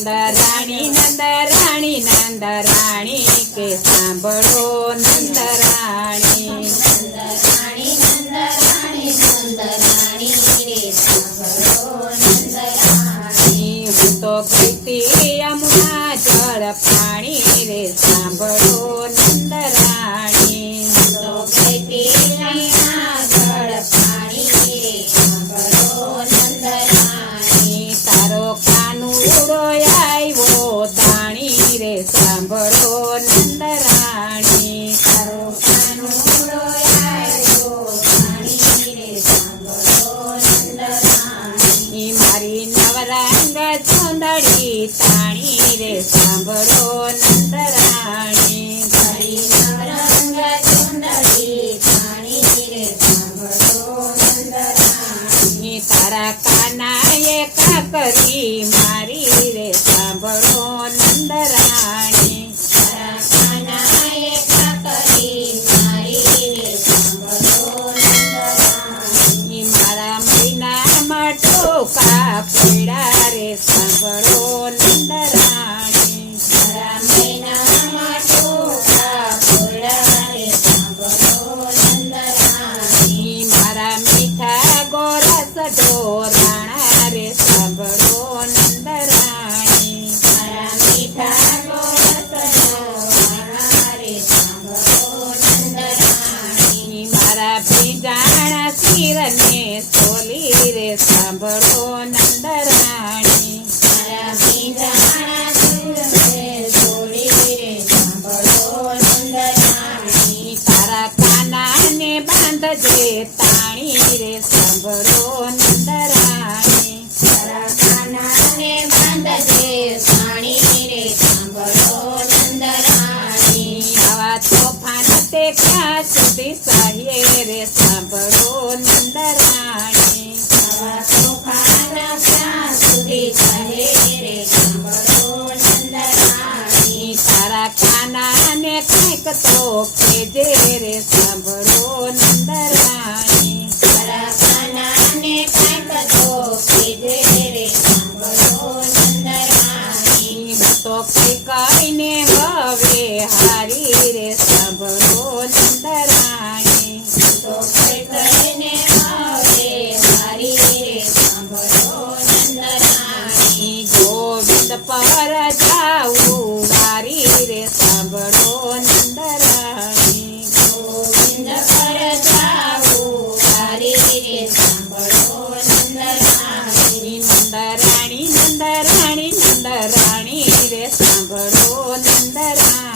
નંદરાણી કે સાંભળો નંદરાણી હું તો ગઈતી યમુના જળ પાણી રે સાંભળો નંદરાણી તારો કાનુડો આવ્યો દાણી રે સાંભળો નંદરાણી મારી નવરંગ ચુંદડી તાણી રે સાંભળો નંદરાણી તારા કાનાએ કાકરી મારી રે સાંભળો નંદરાણી મારા મહિનામાં ટોકા પડ્યા રે સાંભળો નંદરાણી મારા મીઠા ગોરસ ઢોરાણા રે સાંભળો નંદરાણી મારા ભીજાણા શિરને સોલી રે સાંભળો નંદરાણી તારા કાનાને બાંધજે તાણી રે સાંભળો નંદરાણી આવા તોફાન તે ક્યાં સુધી સહ્યે રે સાંભળો નંદરાણી તારા કાનાને કંઈક તો કેજે રે સાંભળો નંદરાણી તો કઈ કઈને હવે હારી રે સાંભળો નંદરાણી ગોવિંદ પર જાવું વારી રે સાંભળો નંદરાણી નંદરાણી રે સાંભળો નંદરાણી